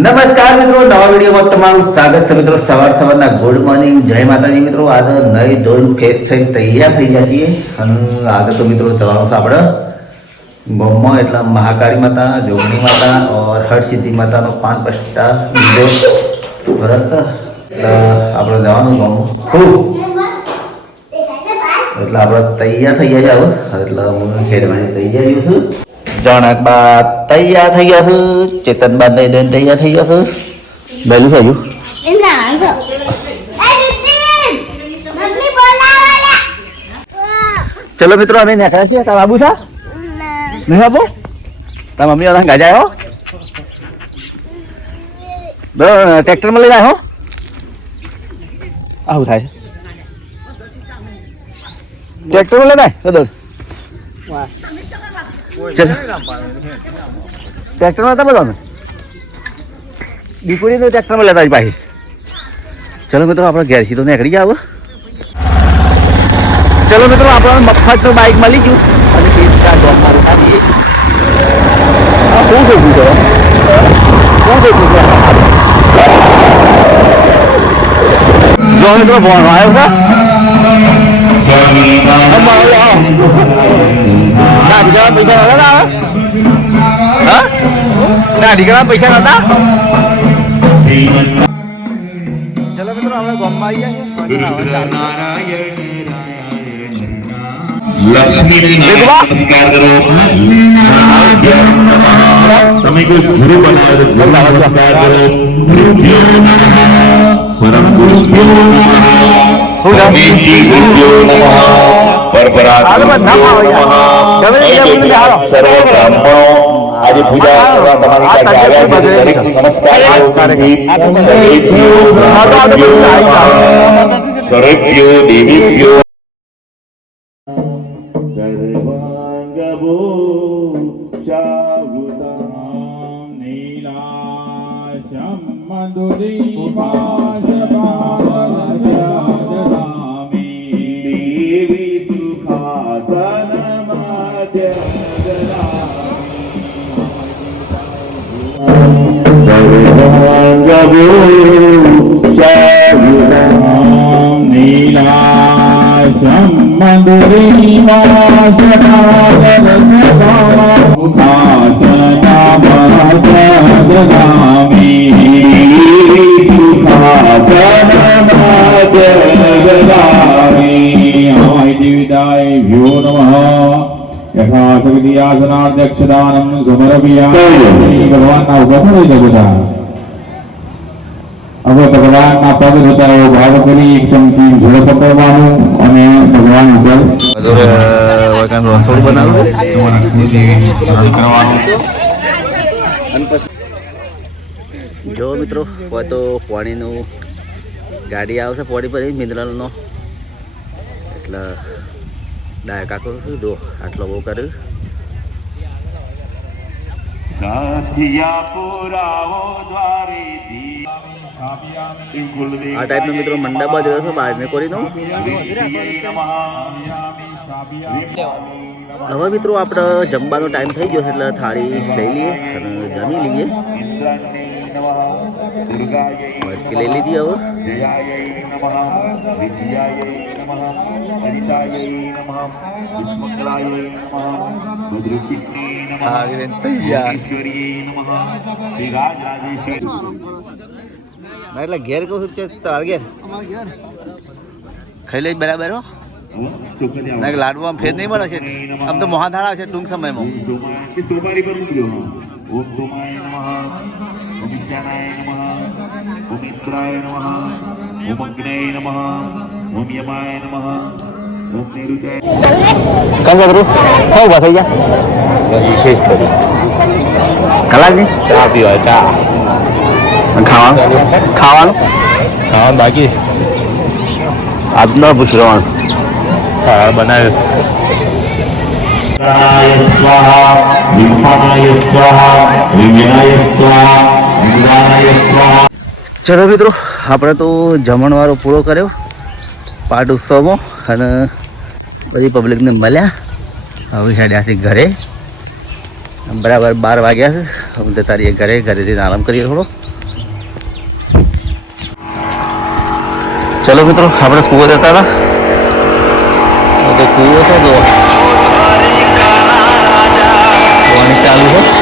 નમસ્કાર મિત્રો, નવા વિડીયોમાં તમારું સ્વાગત છે મિત્રો। સવારના ગુડ મોર્નિંગ, જય માતાજી મિત્રો। આજે નઈ ધોઈને ફ્રેશ થઈને તૈયાર થઈ ગયા છીએ અને આજે તો મિત્રો જવાનું છે આપણે ગોમમાં, એટલે મહાકાળી માતા, જોગણી માતા और હરસિદ્ધિ માતાનો 5 બીજો વરસ એટલે આપણે જવાનું ગોમમાં એટલે આપણે તૈયાર થઈ ગયા છે હવે। એટલે હું હેડવાની તૈયારી છું। જણક બા તૈયાર થઈ ગયા છે, ચેતન બા દઈને તૈયાર થઈ ગયા છે, બેલું થઈ ગયું। ચલો મિત્રો અમે નીકળ્યા છીએ। તારા આબુ છે નહીં આબુ? તારા મમ્મી વાળા ગાજા આવ્યો ટ્રેક્ટરમાં લઈને આવ્યો આવું થાય ટ્રેક્ટરમાં લઈને આવ્યો ट्रैक्टर में बता दीपुरी तो ट्रैक्टर में लेता भाई। चलो मित्रों आप घेर सीधो निकली जाओ। चलो मित्रों आप मफत तो बाइक मिली गई मित्रों फोन आयो था पैसा नता દીકરા પૈસા નતા। ચલો મિત્રો આપણે ગામમાં આવી લક્ષ્મી નમસ્કાર કરો। તમે કોઈ ગુરુ બનાવો તો નમસ્કાર કરો। ગુરુભ્યો નમઃ પરમ ગુરુભ્યો નમઃ દેવી ગુરુભ્યો નમઃ પરપરાત્મા સર્વ બ્રાહ્મણો આજે પૂજા કરવા તમારી પાસે આવ્યા છે। દરેક નમસ્કાર સર્વેભ્યો દેવીભ્યો સર્વાંગભો ચાવુતામ નીલાશમ મંદુરીપાશપાદરામી દેવી સુખાસન નીલાશમ યથાશક્તિ આસનાધ્યક્ષદાનમ સમર્પયામિ। ભગવાનના ઉભા થઈ જગતા હવે ભગવાનના પગ જોતા એવો ભાવ કરી એક ચમચી જળ પકડવાનું અને ભગવાન ઉપર રસોડું બનાવવું જો મિત્રો હોય તો પાણીનું ગાડી આવશે પાણી પર મિનરલનો એટલે ડાય કાકો શું જો આટલો બહુ કર્યું। આ ટાઈપનો મિત્રો મંડપ જ રહ્યો છે બહારને કરી દઉં। હવે મિત્રો આપણે જમવાનો ટાઈમ થઈ ગયો છે એટલે થાળી લઈ લઈએ અને જમી લઈએ। મટકી લઈ લીધી હવે એટલે ઘેર કહું છું તાર ઘેર ખાઈ લઈ બરાબર હો ના લાડવા ફેર નહીં મળે છે આમ તો મહાધારા છે ટૂંક સમયમાં। ओम सोमाय नमः ओम विज्ञानाय नमः ओम इंद्राय नमः ओम अग्नये नमः ओम यमाय नमः ओम निरुद्धाय। કામ કરું સૌ ઉભા થઈ ગયા વિશેષ કરી કલાકની ચા પીવાય ચા ખાવાનું ખાવાનું ખાવાનું બાકી આજનો પૂછવાનું હા બનાવ્યું। स्वाहा विद्याय स्वाहा विज्ञानाय स्वाहा इंद्राय स्वाहा। चलो मित्रों આપણે તો જમણવારો પૂરો કર્યો પાઠ ઉત્સવમાં અને બધી પબ્લિકને મળ્યા। હવે હેડ્યા છે ઘરે બરાબર 12 વાગ્યા છે। જતા રહીએ ઘરે જઈને આરામ કરીએ થોડો. ચલો મિત્રો, આપણે કૂવો જતા હતા. તો કૂવો છે તો પાણી ચાલુ છે.